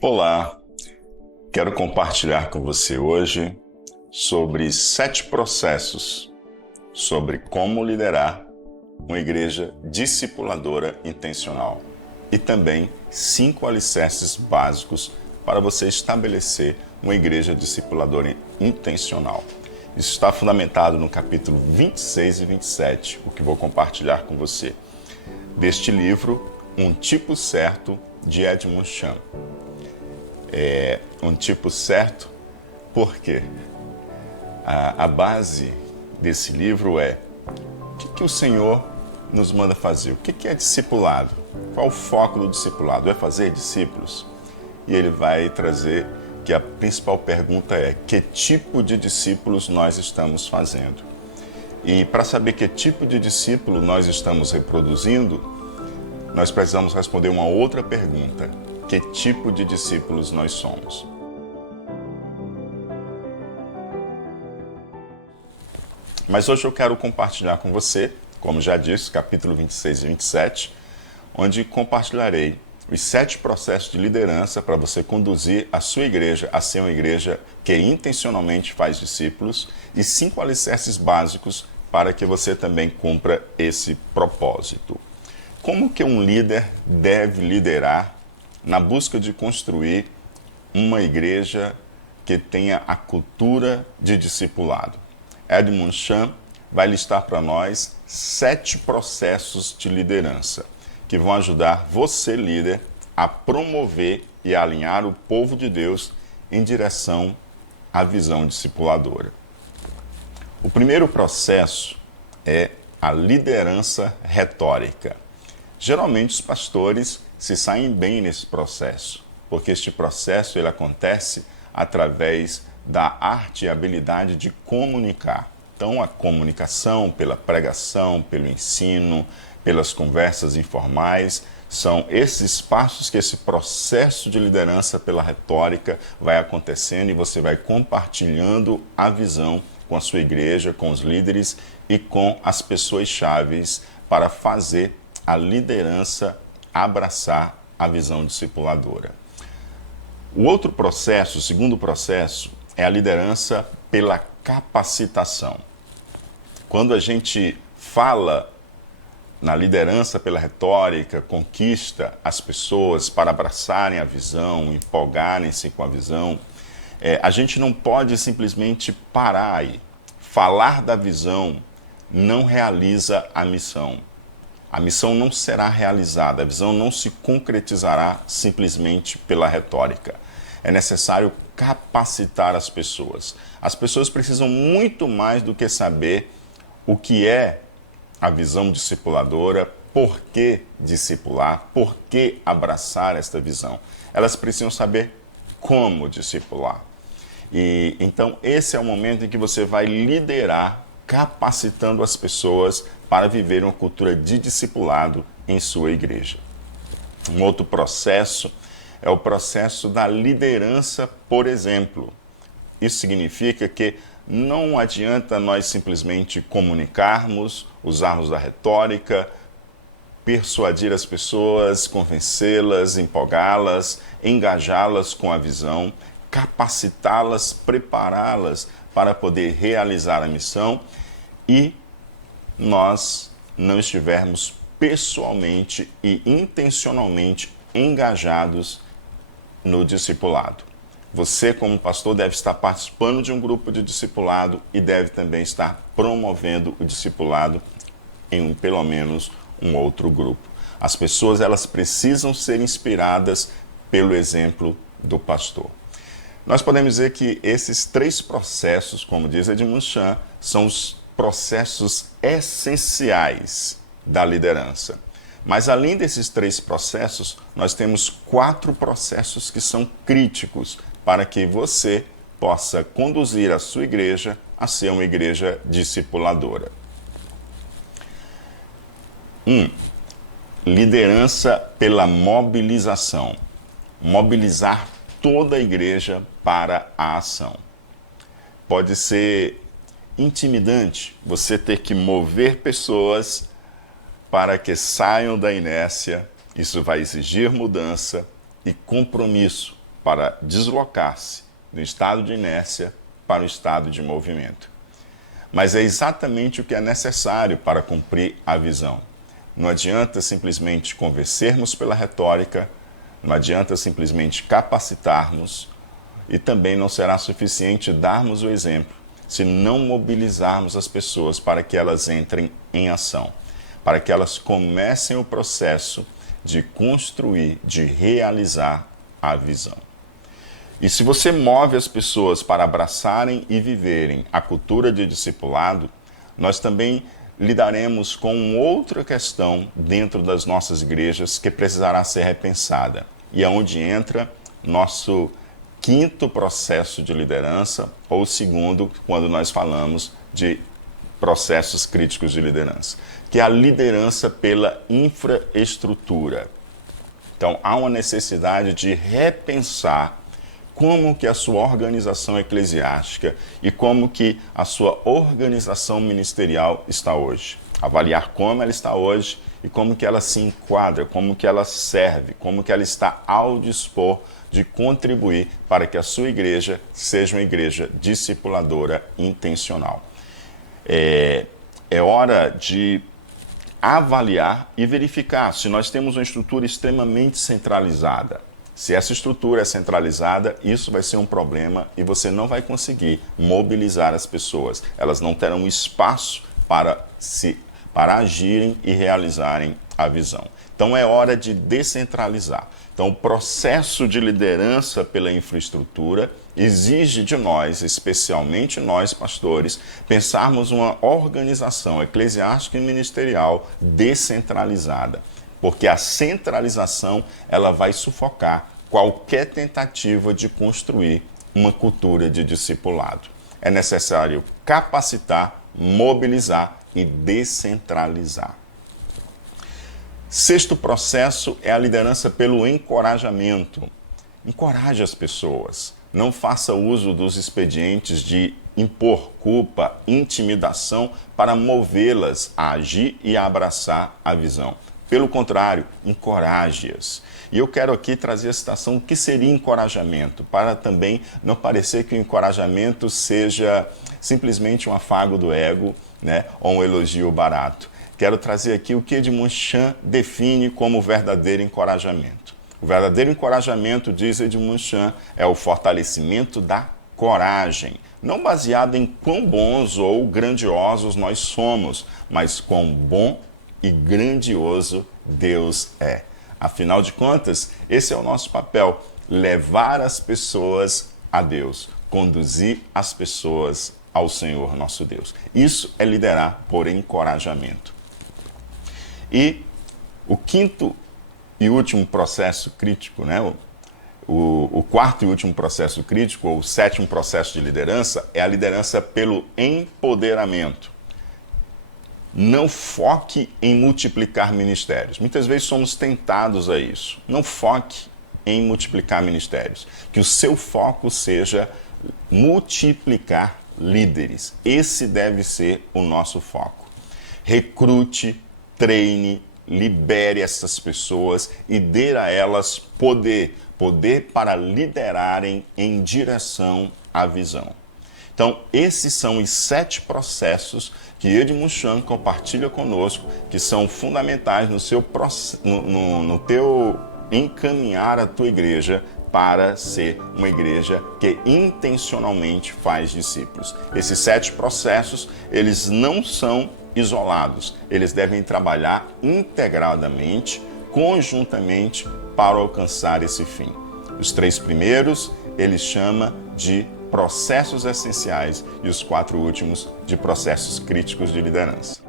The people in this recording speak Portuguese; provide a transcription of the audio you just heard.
Olá, quero compartilhar com você hoje sobre 7 processos sobre como liderar uma igreja discipuladora intencional e também 5 alicerces básicos para você estabelecer uma igreja discipuladora intencional. Isso está fundamentado no capítulo 26 e 27, o que vou compartilhar com você, deste livro, Um Tipo Certo, de Edmund Chan. Um tipo certo, por quê? A base desse livro é o que o Senhor nos manda fazer? O que é discipulado? Qual o foco do discipulado? É fazer discípulos? E ele vai trazer que a principal pergunta é: que tipo de discípulos nós estamos fazendo? E para saber que tipo de discípulo nós estamos reproduzindo, nós precisamos responder uma outra pergunta: que tipo de discípulos nós somos? Mas hoje eu quero compartilhar com você, como já disse, capítulo 26 e 27, onde compartilharei os 7 processos de liderança para você conduzir a sua igreja a ser uma igreja que intencionalmente faz discípulos e 5 alicerces básicos para que você também cumpra esse propósito. Como que um líder deve liderar na busca de construir uma igreja que tenha a cultura de discipulado? Edmund Chan vai listar para nós 7 processos de liderança que vão ajudar você, líder, a promover e a alinhar o povo de Deus em direção à visão discipuladora. O primeiro processo é a liderança retórica. Geralmente os pastores se saem bem nesse processo, porque este processo ele acontece através da arte e habilidade de comunicar. Então, a comunicação pela pregação, pelo ensino, pelas conversas informais, são esses espaços que esse processo de liderança pela retórica vai acontecendo e você vai compartilhando a visão com a sua igreja, com os líderes e com as pessoas chaves para fazer a liderança abraçar a visão discipuladora. O outro processo, o segundo processo, é a liderança pela capacitação. Quando a gente fala na liderança pela retórica, conquista as pessoas para abraçarem a visão, empolgarem-se com a visão, a gente não pode simplesmente parar aí. Falar da visão não realiza a missão. A missão não será realizada, a visão não se concretizará simplesmente pela retórica. É necessário capacitar as pessoas. As pessoas precisam muito mais do que saber o que é a visão discipuladora, por que discipular, por que abraçar esta visão. Elas precisam saber como discipular. E então esse é o momento em que você vai liderar, capacitando as pessoas para viver uma cultura de discipulado em sua igreja. Um outro processo é o processo da liderança por exemplo. Isso significa que não adianta nós simplesmente comunicarmos, usarmos da retórica, persuadir as pessoas, convencê-las, empolgá-las, engajá-las com a visão, capacitá-las, prepará-las para poder realizar a missão e nós não estivermos pessoalmente e intencionalmente engajados no discipulado. Você, como pastor, deve estar participando de um grupo de discipulado e deve também estar promovendo o discipulado em pelo menos um outro grupo. As pessoas elas precisam ser inspiradas pelo exemplo do pastor. Nós podemos dizer que esses 3 processos, como diz Edmund Chan, são os processos essenciais da liderança. Mas além desses 3 processos, nós temos 4 processos que são críticos para que você possa conduzir a sua igreja a ser uma igreja discipuladora. 1. Liderança pela mobilização. Mobilizar toda a igreja para a ação. Pode ser intimidante você ter que mover pessoas para que saiam da inércia. Isso vai exigir mudança e compromisso para deslocar-se do estado de inércia para o estado de movimento. Mas é exatamente o que é necessário para cumprir a visão. Não adianta simplesmente convencermos pela retórica, não adianta simplesmente capacitarmos, e também não será suficiente darmos o exemplo se não mobilizarmos as pessoas para que elas entrem em ação, para que elas comecem o processo de construir, de realizar a visão. E se você move as pessoas para abraçarem e viverem a cultura de discipulado, nós também lidaremos com outra questão dentro das nossas igrejas que precisará ser repensada. E é onde entra nosso quinto processo de liderança, ou segundo, quando nós falamos de processos críticos de liderança, que é a liderança pela infraestrutura. Então, há uma necessidade de repensar como que a sua organização eclesiástica e como que a sua organização ministerial está hoje. Avaliar como ela está hoje e como que ela se enquadra, como que ela serve, como que ela está ao dispor de contribuir para que a sua igreja seja uma igreja discipuladora intencional. É hora de avaliar e verificar se nós temos uma estrutura extremamente centralizada. Se essa estrutura é centralizada, isso vai ser um problema e você não vai conseguir mobilizar as pessoas. Elas não terão espaço para agirem e realizarem a visão. Então é hora de descentralizar. Então o processo de liderança pela infraestrutura exige de nós, especialmente nós pastores, pensarmos uma organização eclesiástica e ministerial descentralizada. Porque a centralização ela vai sufocar qualquer tentativa de construir uma cultura de discipulado. É necessário capacitar, mobilizar e descentralizar. Sexto processo é a liderança pelo encorajamento. Encoraje as pessoas. Não faça uso dos expedientes de impor culpa, intimidação para movê-las a agir e a abraçar a visão. Pelo contrário, encoraje-as. E eu quero aqui trazer a citação do que seria encorajamento, para também não parecer que o encorajamento seja simplesmente um afago do ego, né, ou um elogio barato. Quero trazer aqui o que Edmund Chan define como verdadeiro encorajamento. O verdadeiro encorajamento, diz Edmund Chan, é o fortalecimento da coragem, não baseado em quão bons ou grandiosos nós somos, mas quão bom e grandioso Deus é. Afinal de contas, esse é o nosso papel, levar as pessoas a Deus, conduzir as pessoas ao Senhor nosso Deus. Isso é liderar por encorajamento. E o quinto e último processo crítico, né? O quarto e último processo crítico, ou o sétimo processo de liderança, é a liderança pelo empoderamento. Não foque em multiplicar ministérios. Muitas vezes somos tentados a isso. Não foque em multiplicar ministérios. Que o seu foco seja multiplicar líderes. Esse deve ser o nosso foco. Recrute, treine, libere essas pessoas e dê a elas poder para liderarem em direção à visão. Então, esses são os 7 processos que Edmund Chan compartilha conosco, que são fundamentais no teu encaminhar a tua igreja para ser uma igreja que intencionalmente faz discípulos. Esses 7 processos, eles não são isolados, eles devem trabalhar integradamente, conjuntamente, para alcançar esse fim. Os 3 primeiros, ele chama de processos essenciais e os 4 últimos de processos críticos de liderança.